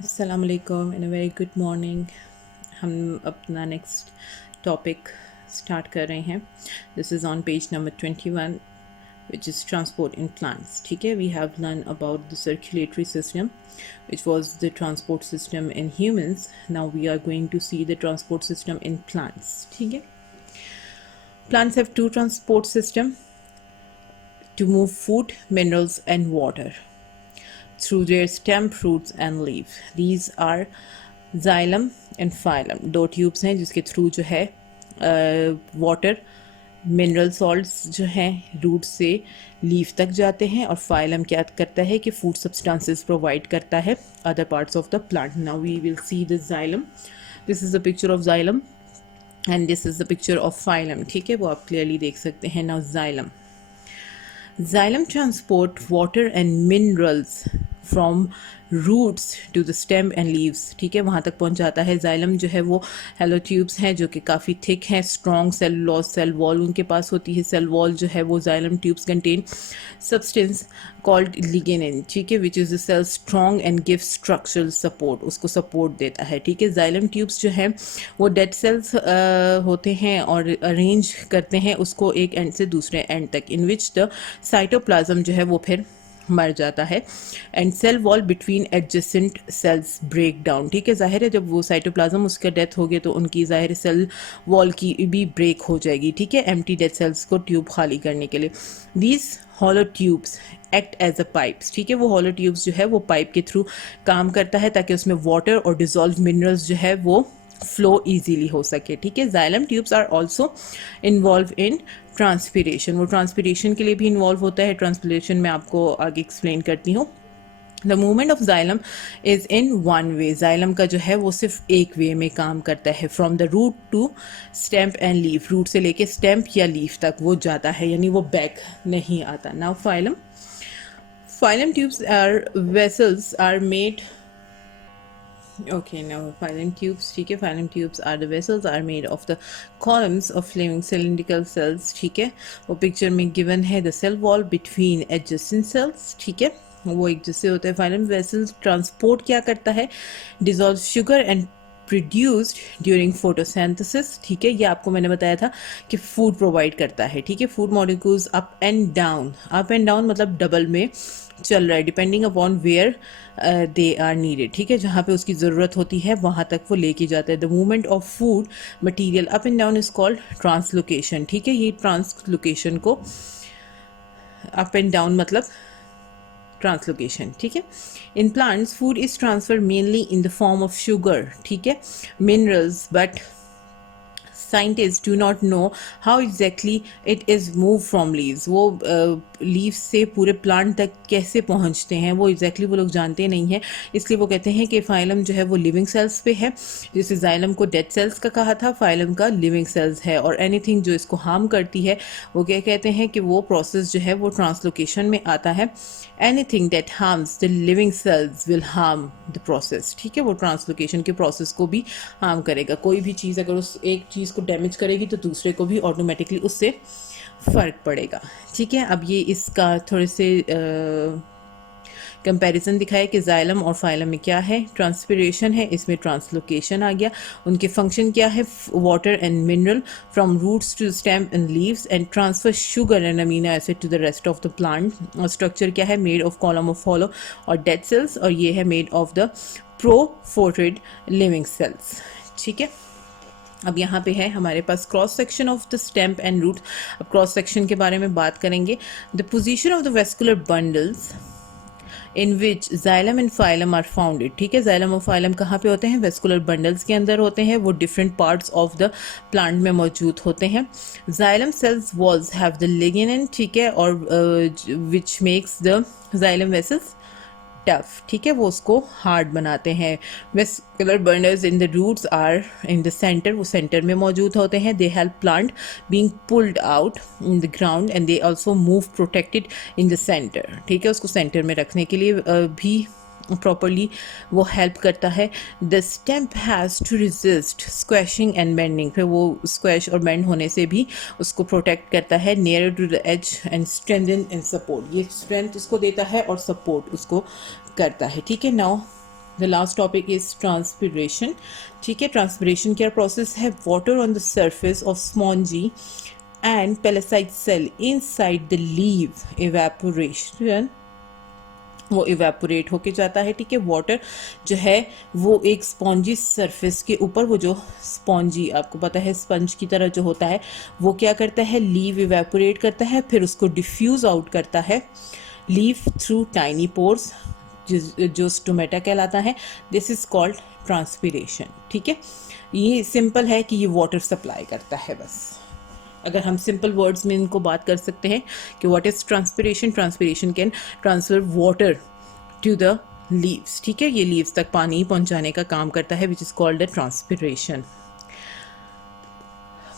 अस्सलाम वालेकुम and a very good morning. हम अपना नेक्स्ट टॉपिक स्टार्ट कर रहे हैं। This is on page number 21 which is transport in plants. ठीक है, we have learned about the circulatory system which was the transport system in humans. Now we are going to see the transport system in plants. ठीक है, plants have two transport system to move food, minerals and water through their stem, fruits and leaf. These are xylem and phylum. दो tubes हैं जिसके through जो है water, mineral salts जो हैं root से लीफ तक जाते हैं, और फाइलम क्या करता है कि फूड सब्सटेंसेस प्रोवाइड करता है other parts of the plant. Now we will see the xylem. This is the picture of xylem and this is the picture of phloem. ठीक है, वो आप क्लियरली देख सकते हैं. Now xylem transport water and minerals from roots to the stem and leaves. ठीक है, वहाँ तक पहुँच जाता है. जाइलम जो है वो हेलो ट्यूब्स हैं जो कि काफ़ी थिक हैं, स्ट्रॉन्ग सेलुलोज सेल वॉल उनके पास होती है. सेल वॉल जो है वो xylem tubes contain substance called lignin. ठीक है, which is the cell strong and give structural support, उसको सपोर्ट देता है. ठीक है, जाइलम ट्यूब्स जो है वो डेड सेल्स होते हैं और अरेंज करते हैं उसको एक एंड से दूसरे एंड तक, इन विच द साइटोप्लाज्म जो है वो फिर मर जाता है and cell wall between adjacent cells break down. ठीक है, जाहिर है जब वो साइटोप्लाज्म उसका डेथ हो गया तो उनकी जाहिर सेल वॉल की भी ब्रेक हो जाएगी. ठीक है, एम्प्टी डेड सेल्स को ट्यूब खाली करने के लिए. These hollow tubes act as a pipes. ठीक है, वो हॉलो ट्यूब्स जो है वो पाइप के थ्रू काम करता है ताकि उसमें वाटर और डिजॉल्व मिनरल्स जो है वो फ्लो इजीली हो सके. ठीक है, xylem tubes are also involve in transpiration. वो ट्रांसपीरेशन के लिए भी इन्वॉल्व होता है. ट्रांसपीरेशन मैं आपको आगे एक्सप्लेन करती हूँ. The movement of xylem is in one way. Xylem का जो है वो सिर्फ एक वे में काम करता है. From the root to stem and leaf, root से लेके स्टेम्प या लीफ तक वो जाता है, यानी वो बैक नहीं आता. Now phloem tubes are vessels are made. Okay, now phylem tubes. ठीक है, phylem tubes are the vessels are made of the columns of living cylindrical cells. ठीक है, वो पिक्चर में गिवन है the cell wall between adjacent cells. ठीक है, वो एक जैसे होता है. phylem vessels ट्रांसपोर्ट क्या करता है? Dissolve sugar and produced during photosynthesis. ठीक है, ये आपको मैंने बताया था कि फूड प्रोवाइड करता है. ठीक है, food molecules up and down. Up and down मतलब डबल में चल रहा है, depending upon where they are needed. ठीक है, जहाँ पे उसकी ज़रूरत होती है वहाँ तक वो लेके जाता है. The movement of food material up and down is called translocation. ठीक है, ये ट्रांसलोकेशन को अप एंड डाउन मतलब ट्रांसलोकेशन. ठीक है, in plants food is transfer mainly in the form of sugar. ठीक है, minerals, but scientists do not know how exactly it is moved from leaves. वो लीव्स से पूरे प्लांट तक कैसे पहुंचते हैं वो एग्जैक्टली वो लोग जानते नहीं हैं. इसलिए वो कहते हैं कि फाइलम जो है वो लिविंग सेल्स पे है. जैसे जाइलम को डेड सेल्स का कहा था, फाइलम का लिविंग सेल्स है. और एनीथिंग जो इसको हार्म करती है वो क्या कहते हैं कि वो प्रोसेस जो है वो ट्रांसलोकेशन में आता है. Anything that harms the living cells will harm the process. ठीक है, वो ट्रांसलोकेशन के प्रोसेस को भी हार्म करेगा. कोई भी चीज़ अगर उस एक चीज़ को डैमेज करेगी तो दूसरे को भी ऑटोमेटिकली उससे फ़र्क पड़ेगा. ठीक है, अब ये इसका थोड़े से कंपैरिजन दिखाया कि जाइलम और फाइलम में क्या है. ट्रांसपिरेशन है, इसमें ट्रांसलोकेशन आ गया. उनके फंक्शन क्या है? Water and mineral from roots to stem and leaves and transfer sugar and amino acid to the rest of the plant. और स्ट्रक्चर क्या है? Made of column of hollow और डेड सेल्स, और ये है made of the perforated living cells. ठीक है, अब यहाँ पे है हमारे पास cross section of the stem and root. अब क्रॉस सेक्शन के बारे में बात करेंगे. The position of the vascular bundles in which xylem and phloem are founded. ठीक है, जाइलम और फाइलम कहाँ पे होते हैं? वेस्कुलर बंडल्स के अंदर होते हैं. वो different parts of the plant में मौजूद होते हैं. Xylem cells walls have the lignin. ठीक है, और which makes the xylem vessels tough. ठीक है, वो उसको हार्ड बनाते हैं. Vascular burners in the roots are in the centre. वो सेंटर में मौजूद होते हैं. They help plant being pulled out in the ground and they also move protected in the centre. ठीक है, उसको सेंटर में रखने के लिए भी प्रॉपरली वो हेल्प करता है. The stem has to resist squashing and bending. फिर वो स्क्वैश और बेंड होने से भी उसको प्रोटेक्ट करता है. Near to the edge and strengthen and support. ये स्ट्रेंथ उसको देता है और सपोर्ट उसको करता है. ठीक है, now the last topic is transpiration. ठीक है, ट्रांसपिरेशन क्या प्रोसेस है? Water on the surface of spongy and palisade cell inside the leave evaporation, वो इवेपोरेट होके जाता है। ठीक है, वाटर जो है वो एक स्पॉन्जी सरफेस के ऊपर, वो जो स्पॉन्जी आपको पता है स्पंज की तरह जो होता है, वो क्या करता है? लीव इवेपोरेट करता है, फिर उसको डिफ्यूज आउट करता है लीव थ्रू टाइनी पोर्स, जो स्टोमेटा कहलाता है। This is called transpiration. ठीक है, ये सिंपल है कि ये वाटर सप्लाई करता है। बस अगर हम सिंपल वर्ड्स में इनको बात कर सकते हैं कि what is transpiration? Transpiration can transfer water to the leaves. ठीक है, ये लीव्स तक पानी पहुंचाने का काम करता है, which is called the transpiration.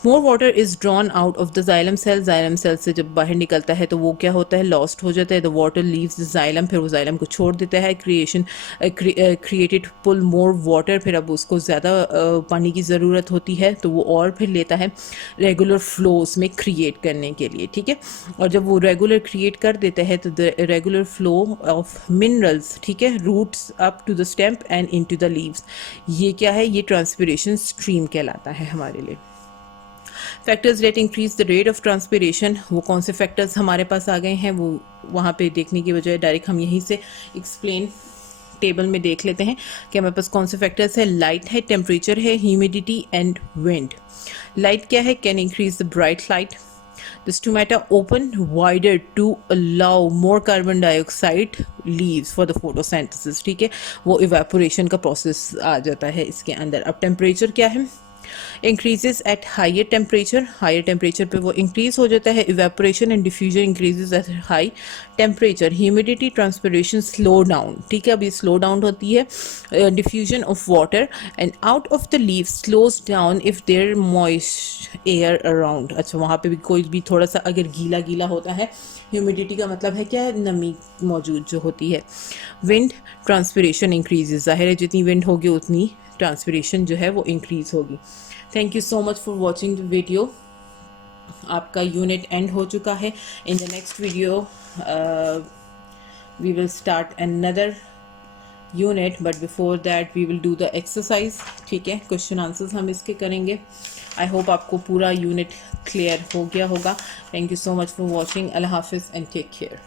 More water is drawn out of the xylem cell, xylem cell से जब बाहर निकलता है तो वो क्या होता है? लॉस्ट हो जाता है। The water leaves the xylem, फिर वो जाइलम को छोड़ देता है। क्रिएटेड पुल मोर वाटर, फिर अब उसको ज़्यादा पानी की ज़रूरत होती है तो वो और फिर लेता है रेगुलर फ्लोज में क्रिएट करने के लिए। ठीक है, और जब वो रेगुलर क्रिएट कर देता है तो the regular flow of minerals, ठीक है, roots up to the stem and into the leaves, ये क्या है? ये ट्रांसपिरेशन स्ट्रीम कहलाता है हमारे लिए। Factors that increase the rate of transpiration, वो कौन से फैक्टर्स हमारे पास आ गए हैं? वो वहाँ पे देखने की बजाय डायरेक्ट हम यहीं से एक्सप्लेन टेबल में देख लेते हैं कि हमारे पास कौन से फैक्टर्स है। लाइट है, टेम्परेचर है, ह्यूमिडिटी एंड विंड। लाइट क्या है? Can increase the bright light. The stomata open wider to allow more carbon dioxide leaves for the photosynthesis। ठीक है, वो evaporation का प्रोसेस आ जाता है इसके अंदर। अब टेम्परेचर क्या है? Increases at higher temperature, higher temperature पे वो इंक्रीज हो जाता है। Evaporation and diffusion increases at high temperature. Humidity, transpiration slow down. ठीक है, अभी स्लो डाउन होती है। Diffusion of water and out of the leaf slows down if there moist air around. अच्छा, वहाँ पे भी कोई भी थोड़ा सा अगर गीला गीला होता है, ह्यूमिडिटी का मतलब है क्या? नमी मौजूद जो होती है। विंड, ट्रांसपिरेशन इंक्रीजेज, जाहिर है जितनी विंड होगी उतनी ट्रांसपिरेशन जो है वो इंक्रीज होगी। Thank you so much for watching the video. आपका यूनिट एंड हो चुका है। In the next video we will start another unit, but before that we will do the exercise. ठीक है, क्वेश्चन आंसर्स हम इसके करेंगे। आई होप आपको पूरा यूनिट क्लियर हो गया होगा। Thank you so much for watching. अल्लाह हाफिज़ एंड टेक केयर।